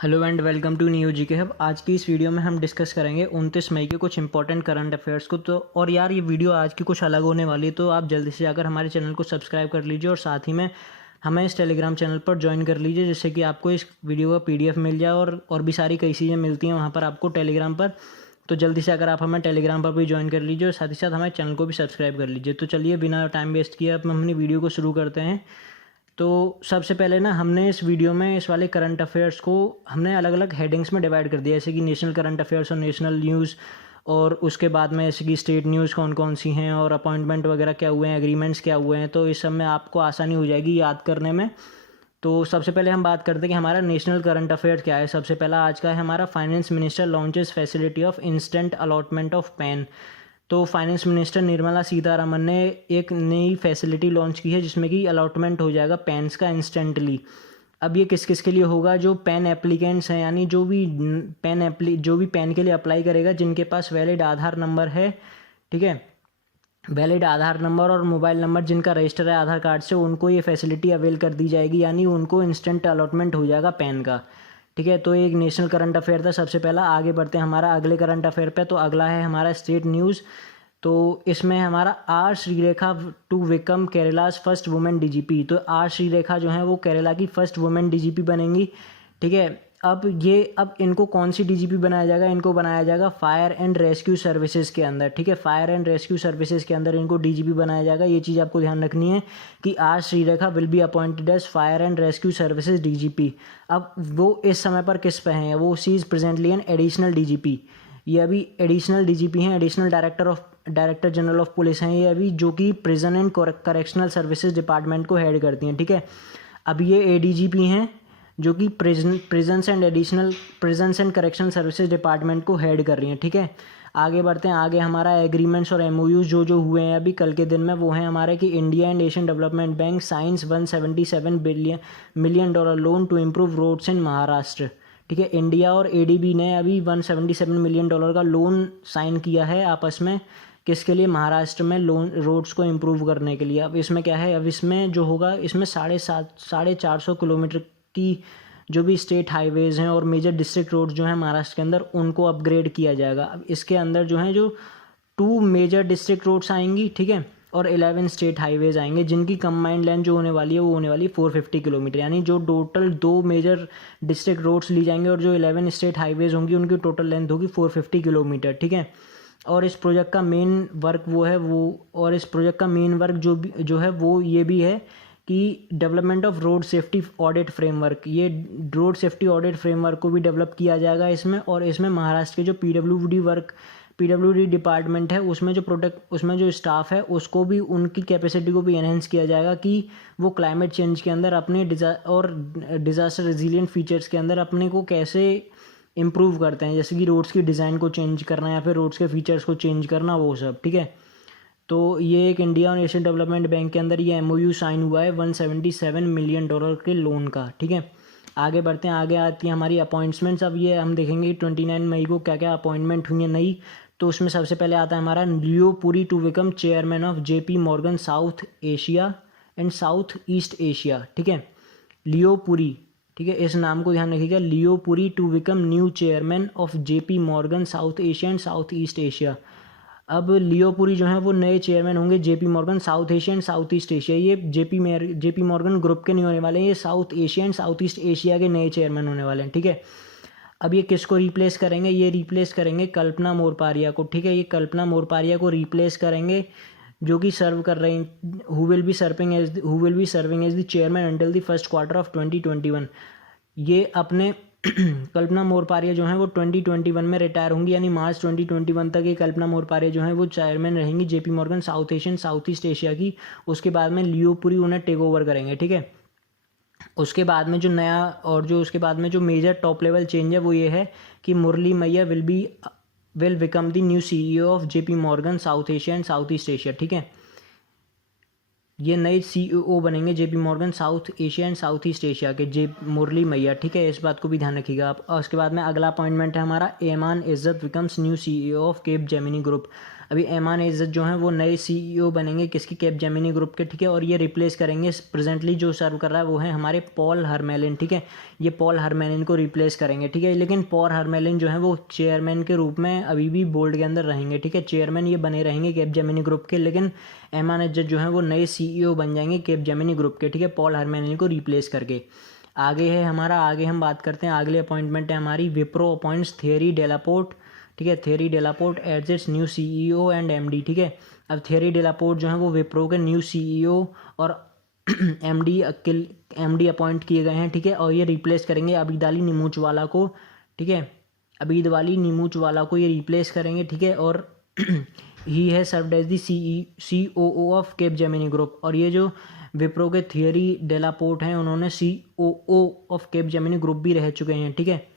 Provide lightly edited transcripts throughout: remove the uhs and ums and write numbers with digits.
Hello and welcome to new G K hub. आज की इस वीडियो में हम डिस्कस करेंगे 29 मई के कुछ इंपॉर्टेंट करंट अफेयर्स को। तो और यार ये वीडियो आज की कुछ अलग होने वाली है, तो आप जल्दी से जाकर हमारे चैनल को सब्सक्राइब कर लीजिए और साथ ही में हमें इस टेलीग्राम चैनल पर ज्वाइन कर लीजिए, जिससे कि आपको इस वीडियो का पीडीएफ मिल जाए और भी सारी कई चीज़ें मिलती हैं वहाँ पर आपको टेलीग्राम पर। तो जल्दी से अगर आप हमें टेलीग्राम पर भी ज्वाइन कर लीजिए और साथ ही साथ हमारे चैनल को भी सब्सक्राइब कर लीजिए। तो चलिए बिना टाइम वेस्ट किए अब हम अपनी वीडियो को शुरू करते हैं। तो सबसे पहले ना हमने इस वीडियो में इस वाले करंट अफेयर्स को हमने अलग अलग हेडिंग्स में डिवाइड कर दिया, जैसे कि नेशनल करंट अफेयर्स और नेशनल न्यूज़, और उसके बाद में जैसे कि स्टेट न्यूज़ कौन कौन सी हैं और अपॉइंटमेंट वगैरह क्या हुए हैं, एग्रीमेंट्स क्या हुए हैं। तो इस सब में आपको आसानी हो जाएगी याद करने में। तो सबसे पहले हम बात करते हैं कि हमारा नेशनल करंट अफेयर क्या है। सबसे पहला आज का है हमारा, finance minister launches facility of instant allotment of PAN. तो फाइनेंस मिनिस्टर निर्मला सीतारमन ने एक नई फैसिलिटी लॉन्च की है जिसमें कि अलॉटमेंट हो जाएगा पेन्स का इंस्टेंटली। अब ये किस किस के लिए होगा? जो पेन एप्लीकेंट्स हैं, यानी जो भी पेन के लिए अप्लाई करेगा, जिनके पास वैलिड आधार नंबर है, ठीक है, वैलिड आधार नंबर और मोबाइल नंबर जिनका रजिस्टर है आधार कार्ड से, उनको ये फैसिलिटी अवेल कर दी जाएगी, यानी उनको इंस्टेंट अलॉटमेंट हो जाएगा पेन का। ठीक है, तो एक नेशनल करंट अफेयर था सबसे पहला। आगे बढ़ते हैं हमारा अगले करंट अफेयर पे। तो अगला है हमारा स्टेट न्यूज़। तो इसमें हमारा R Sreerekha to become Kerala's first women DGP. तो आर श्रीरेखा जो है वो केरला की फर्स्ट वुमेन डीजीपी बनेंगी। ठीक है, अब इनको कौन सी डीजीपी बनाया जाएगा? इनको बनाया जाएगा फायर एंड रेस्क्यू सर्विसेज के अंदर। ठीक है, फायर एंड रेस्क्यू सर्विसेज के अंदर इनको डीजीपी बनाया जाएगा। ये चीज़ आपको ध्यान रखनी है कि R Sreerekha will be appointed as fire and rescue services DGP. अब वो इस समय पर किस पे हैं? वो she is presently an additional DGP. ये अभी एडिशनल डीजीपी हैं, additional director general of police हैं ये अभी, जो कि prison and correctional services department को हेड करती हैं। ठीक है, अब ये एडीजीपी हैं जो कि prisons and correctional services department को हेड कर रही हैं। ठीक है, आगे बढ़ते हैं। आगे हमारा एग्रीमेंट्स और एमओयूज जो हुए हैं अभी कल के दिन में, वो हैं हमारे कि India and Asian development bank signs $177 million loan to improve roads in Maharashtra. ठीक है, इंडिया और एडीबी ने अभी $177 मिलियन का लोन साइन किया है आपस में। किसके लिए? महाराष्ट्र में लोन रोड्स को इम्प्रूव करने के लिए। अब इसमें क्या है? अब इसमें जो होगा, इसमें 450 किलोमीटर की जो भी स्टेट हाईवेज़ हैं और मेजर डिस्ट्रिक्ट रोड्स जो हैं महाराष्ट्र के अंदर, उनको अपग्रेड किया जाएगा। अब इसके अंदर जो है, जो 2 मेजर डिस्ट्रिक्ट रोड्स आएंगी, ठीक है, और 11 स्टेट हाईवेज आएंगे, जिनकी कंबाइंड लेंथ जो होने वाली है वो होने वाली है 450 किलोमीटर। यानी जो टोटल 2 मेजर डिस्ट्रिक्ट रोड्स ली जाएंगे और जो 11 स्टेट हाईवेज होंगी, उनकी टोटल लेंथ होगी 450 किलोमीटर। ठीक है, और इस प्रोजेक्ट का मेन वर्क जो है वो ये भी है कि development of road safety audit framework. ये रोड सेफ्टी ऑडिट फ्रेमवर्क को भी डेवलप किया जाएगा इसमें। और इसमें महाराष्ट्र के जो पीडब्ल्यूडी डिपार्टमेंट है, उसमें जो स्टाफ है उसको भी, उनकी कैपेसिटी को भी एनहेंस किया जाएगा कि वो क्लाइमेट चेंज के अंदर अपने डिज़ास्टर रेजिलिएंट फीचर्स के अंदर अपने को कैसे इम्प्रूव करते हैं, जैसे कि रोड्स की डिज़ाइन को चेंज करना या फिर रोड्स के फीचर्स को चेंज करना, वो सब। ठीक है, तो ये एक इंडिया और एशियन डेवलपमेंट बैंक के अंदर ये एमओयू साइन हुआ है $177 मिलियन के लोन का। ठीक है, आगे बढ़ते हैं। आगे आती है हमारी अपॉइंटमेंट्स। अब ये हम देखेंगे 29 मई को क्या क्या अपॉइंटमेंट हुई है नई। तो उसमें सबसे पहले आता है हमारा Leo Puri to become chairman of JP Morgan South Asia and South East Asia. ठीक है, लियो पुरी, ठीक है, इस नाम को ध्यान रखिएगा, Leo Puri to become new chairman of JP Morgan South Asia and South East Asia. अब लियो पुरी जो है वो नए चेयरमैन होंगे JP Morgan South Asia and South East Asia. ये जेपी मॉर्गन ग्रुप के नहीं होने वाले हैं, ये South Asia and South East Asia के नए चेयरमैन होने वाले हैं। ठीक है, अब ये किसको रिप्लेस करेंगे? ये रिप्लेस करेंगे कल्पना मोरपारिया को। ठीक है, ये कल्पना मोरपारिया को रिप्लेस करेंगे, जो कि सर्व कर रहे हैं, who will be serving as the chairman until the first quarter of 2021। ये अपने कल्पना मोरपारिया जो हैं वो 2021 में रिटायर होंगी, यानी मार्च 2021 तक ये कल्पना मोरपारिया जो हैं वो चेयरमैन रहेंगी JP Morgan south Asian south East Asia की। उसके बाद में लियो पुरी उन्हें टेक ओवर करेंगे। ठीक है, उसके बाद में उसके बाद में जो मेजर टॉप लेवल चेंज है वो ये है कि मुरली मैया will become the new CEO of JP Morgan South Asia and South East Asia. ठीक है, ये नए सीईओ बनेंगे JP Morgan South Asia and South East Asia के, मुरली मैया। ठीक है, इस बात को भी ध्यान रखिएगा आप। और उसके बाद में अगला अपॉइंटमेंट है हमारा, Aiman Ezzat becomes new CEO of Capgemini group. अभी ऐमान इज़्ज़त जो हैं वो नए CEO बनेंगे किसकी, कैपजेमिनी ग्रुप के, ठीक है। और ये रिप्लेस करेंगे, प्रेजेंटली जो सर्व कर रहा है वो है हमारे पॉल हरमेलिन, ठीक है। ये पॉल हरमेलिन को रिप्लेस करेंगे, ठीक है। लेकिन पॉल हरमेलिन जो है वो चेयरमैन के रूप में अभी भी बोर्ड के अंदर रहेंगे, ठीक है। चेयरमैन ये बने रहेंगे कैपजेमिनी ग्रुप के, लेकिन ऐमान इज़्ज़त जो है वो नए CEO बन जाएंगे कैपजेमिनी ग्रुप के, ठीक है, पॉल हरमेलिन को रिप्लेस करके। आगे है हमारा, आगे हम बात करते हैं, अगले अपॉइंटमेंट है हमारी, विप्रो अपॉइंट्स थियरी डेलापोर्ट, ठीक है। Thierry Delaporte as its new CEO and MD, ठीक है। अब थियरी डेलापोर्ट जो है वो विप्रो के न्यू CEO और MD अपॉइंट किए गए हैं, ठीक है। और ये रिप्लेस करेंगे अबीदाली नीमूचवाला को, ठीक है। अबीदवाली नीमूचवाला को ये रिप्लेस करेंगे, ठीक है। और ही है served as the COO of Capgemini group. और ये जो विप्रो के थियरी डेलापोर्ट हैं उन्होंने COO ऑफ कैपजेमिनी ग्रुप भी रह चुके हैं, ठीक है।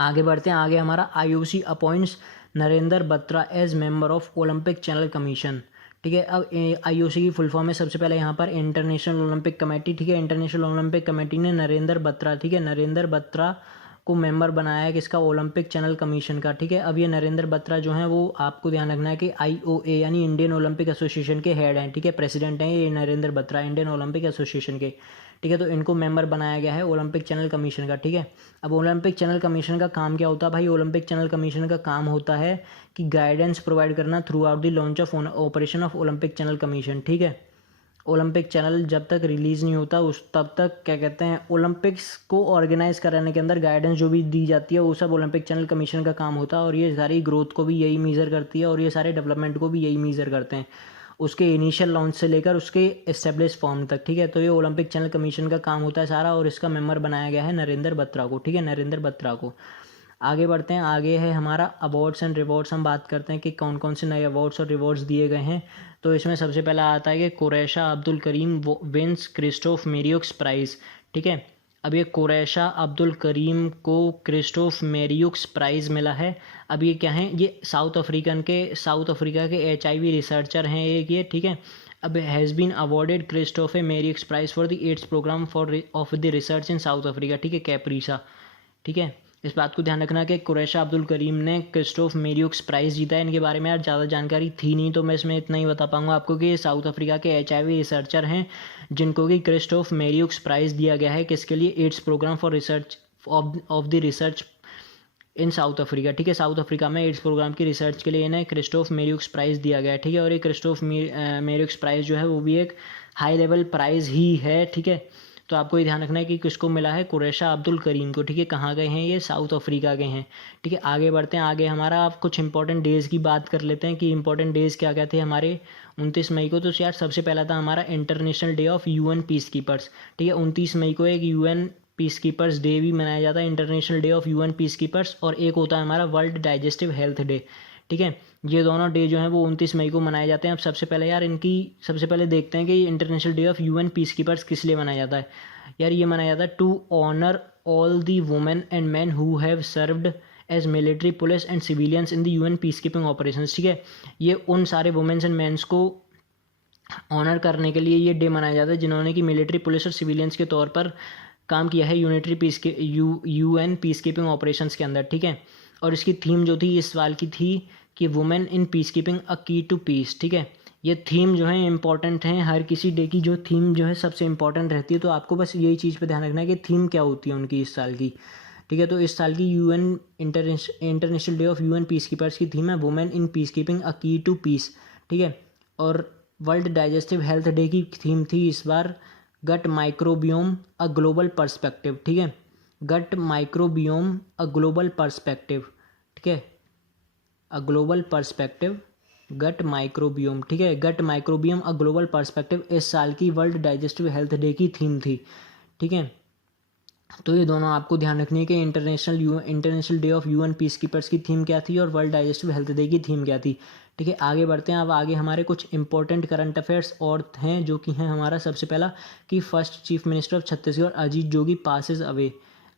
आगे बढ़ते हैं, आगे हमारा IOC appoints Narendra Batra as member of Olympic channel commission, ठीक है। अब IOC की फुल फॉर्म है सबसे पहले यहाँ पर इंटरनेशनल ओलंपिक कमेटी, ठीक है। इंटरनेशनल ओलंपिक कमेटी ने नरेंद्र बत्रा, ठीक है, नरेंद्र बत्रा को मेंबर बनाया है किसका, ओलंपिक चैनल कमीशन का, ठीक है। अब ये नरेंद्र बत्रा जो हैं वो आपको ध्यान रखना है कि IOA यानी इंडियन ओलंपिक एसोसिएशन के हेड हैं, ठीक है, प्रेसिडेंट हैं ये Narendra Batra Indian Olympic association के, ठीक है। तो इनको मेंबर बनाया गया है ओलंपिक चैनल कमीशन का, ठीक है। अब ओलंपिक चैनल कमीशन का काम क्या होता है भाई, ओलंपिक चैनल कमीशन का काम होता है कि गाइडेंस प्रोवाइड करना through out the launch of operation of Olympic channel commission, ठीक है। ओलंपिक चैनल जब तक रिलीज़ नहीं होता उस तब तक क्या कहते हैं, ओलंपिक्स को ऑर्गेनाइज कराने के अंदर गाइडेंस जो भी दी जाती है वो सब ओलंपिक चैनल कमीशन का काम होता है। और ये सारी ग्रोथ को भी यही मेज़र करती है और ये सारे डेवलपमेंट को भी यही मेज़र करते हैं, उसके इनिशियल लॉन्च से लेकर उसके एस्टेब्लिश फॉर्म तक, ठीक है। तो ये ओलंपिक चैनल कमीशन का काम होता है सारा और इसका मेंबर बनाया गया है नरेंद्र बत्रा को, ठीक है, नरेंद्र बत्रा को। आगे बढ़ते हैं, आगे है हमारा अवार्ड्स एंड रिवॉर्ड्स। हम बात करते हैं कि कौन कौन से नए अवार्ड्स और रिवॉर्ड्स दिए गए हैं। तो इसमें सबसे पहला आता है कि कुरैशा Abdul Karim wins Christophe Merieux price, ठीक है। अब ये कुरैशा अब्दुल करीम को क्रिस्टोफ मेरियुक्स प्राइज़ मिला है। अब ये क्या है, ये साउथ अफ्रीका के HIV रिसर्चर हैं एक ये, ठीक है। अब has been awarded Christophe Merieux prize for the AIDS program for of the research in South Africa, ठीक है, कैप्रीसा, ठीक है। इस बात को ध्यान रखना कि कुरैशा अब्दुल करीम ने क्रिस्टोफ मेरियुक्स प्राइज़ जीता है। इनके बारे में यार ज़्यादा जानकारी थी नहीं तो मैं इसमें इतना ही बता पाऊंगा आपको कि ये साउथ अफ्रीका के HIV रिसर्चर हैं जिनको कि क्रिस्टोफ मेरियुक्स प्राइज़ दिया गया है किसके लिए, AIDS program for research of the research in South Africa, ठीक है। साउथ अफ्रीका में एड्स प्रोग्राम की रिसर्च के लिए इन्हें क्रिस्टोफ मेरियुक्स प्राइज़ दिया गया है, ठीक है। और ये क्रिस्टोफ मेरियुक्स प्राइज़ जो है वो भी एक हाई लेवल प्राइज़ ही है, ठीक है। तो आपको ये ध्यान रखना है कि किसको मिला है, कुरैशा अब्दुल करीम को, ठीक है। कहाँ गए हैं ये, साउथ अफ्रीका गए हैं, ठीक है। आगे बढ़ते हैं, आगे हमारा आप कुछ इंपॉर्टेंट डेज़ की बात कर लेते हैं कि इंपॉर्टेंट डेज़ क्या क्या थे हमारे 29 मई को। तो यार सबसे पहला था हमारा international day of UN peace keepers, ठीक है। 29 मई को एक UN पीस कीपर्स डे भी मनाया जाता है, international day of UN peace keepers. और एक होता है हमारा वर्ल्ड डाइजेस्टिव हेल्थ डे, ठीक है। ये दोनों डे जो हैं वो 29 मई को मनाए जाते हैं। अब सबसे पहले यार इनकी सबसे पहले देखते हैं कि international day of UN peace keepers किस लिए मनाया जाता है। यार ये मनाया जाता है to honour all the women and men who have served as military, police and civilians in the UN peacekeeping operations, ठीक है। ये उन सारे वुमेन्स एंड मैंस को ऑनर करने के लिए ये डे मनाया जाता है जिन्होंने कि मिलिट्री, पुलिस और सिविलियंस के तौर पर काम किया है यूनिटरी पीस के UN पीस कीपिंग ऑपरेशंस के अंदर, ठीक है। और इसकी थीम जो थी इस साल की थी कि women in peace keeping a की टू पीस, ठीक है। ये थीम जो है इंपॉर्टेंट है, हर किसी डे की जो थीम जो है सबसे इंपॉर्टेंट रहती है। तो आपको बस यही चीज़ पे ध्यान रखना है कि थीम क्या होती है उनकी इस साल की, ठीक है। तो इस साल की UN international day of UN peace keepers की थीम है women in peace keeping a की टू पीस, ठीक है। और वर्ल्ड डाइजेस्टिव हेल्थ डे की थीम थी इस बार गट माइक्रोबियोम अ ग्लोबल पर्सपेक्टिव, ठीक है। गट माइक्रोबियोम अ ग्लोबल पर्सपेक्टिव, ठीक है, अ ग्लोबल पर्सपेक्टिव गट माइक्रोबियोम, ठीक है। गट माइक्रोबियम अ ग्लोबल पर्सपेक्टिव इस साल की वर्ल्ड डाइजेस्टिव हेल्थ डे की थीम थी, ठीक है। तो ये दोनों आपको ध्यान रखनी है कि international day of UN peace keepers की थीम क्या थी और वर्ल्ड डाइजेस्टिव हेल्थ डे की थीम क्या थी, ठीक है। आगे बढ़ते हैं, अब आगे हमारे कुछ इंपॉर्टेंट करंट अफेयर्स और हैं जो कि हैं हमारा सबसे पहला कि first chief minister of Chhattisgarh Ajit Jogi passes away.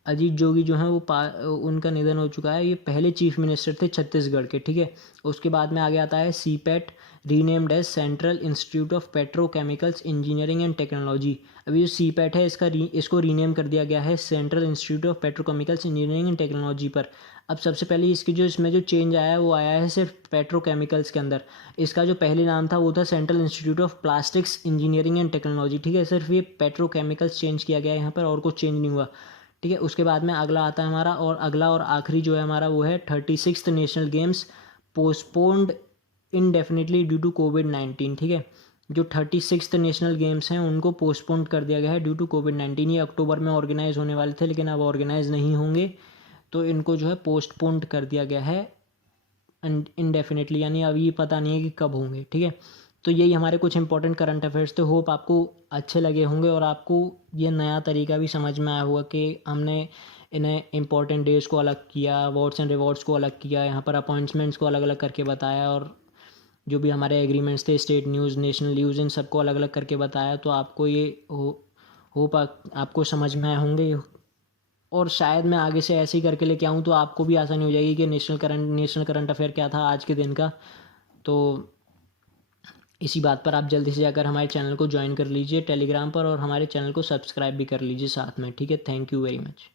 Ajit Jogi जो हैं वो उनका निधन हो चुका है। ये पहले चीफ मिनिस्टर थे छत्तीसगढ़ के, ठीक है। उसके बाद में आगे आता है CIPET, renamed as central institute of petrochemicals engineering and technology. अभी जो सीपेट है इसको रीनेम कर दिया गया है central institute of petrochemicals engineering and technology पर। अब सबसे पहले इसमें जो चेंज आया है वो आया है सिर्फ पेट्रोकेमिकल्स के अंदर। इसका जो पहले नाम था वो था central institute of plastics engineering and technology, ठीक है। सिर्फ ये पेट्रोकेमिकल्स चेंज किया गया है यहाँ पर, और कुछ चेंज नहीं हुआ, ठीक है। उसके बाद में अगला आता है हमारा, और अगला और आखिरी जो है हमारा वो है 36th national games postponed indefinitely due to कोविड-19, ठीक है। जो 36th नेशनल गेम्स हैं उनको पोस्टपोन कर दिया गया है ड्यू टू कोविड-19। ये अक्टूबर में ऑर्गेनाइज होने वाले थे लेकिन अब ऑर्गेनाइज नहीं होंगे, तो इनको जो है पोस्टपोन्ड कर दिया गया है इनडेफिनेटली, यानी अभी ये पता नहीं है कि कब होंगे, ठीक है। तो यही हमारे कुछ इंपॉर्टेंट करंट अफेयर्स थे। होप आपको अच्छे लगे होंगे और आपको ये नया तरीका भी समझ में आया होगा कि हमने इन्हें इंपॉर्टेंट डेज को अलग किया, अवार्ड्स एंड रिवॉर्ड्स को अलग किया, यहाँ पर अपॉइंटमेंट्स को अलग अलग करके बताया, और जो भी हमारे एग्रीमेंट्स थे स्टेट न्यूज़, नेशनल न्यूज़, इन सबको अलग अलग करके बताया। तो आपको ये होप आपको समझ में आए होंगे, और शायद मैं आगे से ऐसे ही करके लेके आऊँ तो आपको भी आसानी हो जाएगी कि नेशनल करंट अफेयर क्या था आज के दिन का। तो इसी बात पर आप जल्दी से जाकर हमारे चैनल को ज्वाइन कर लीजिए टेलीग्राम पर, और हमारे चैनल को सब्सक्राइब भी कर लीजिए साथ में, ठीक है। Thank you very much.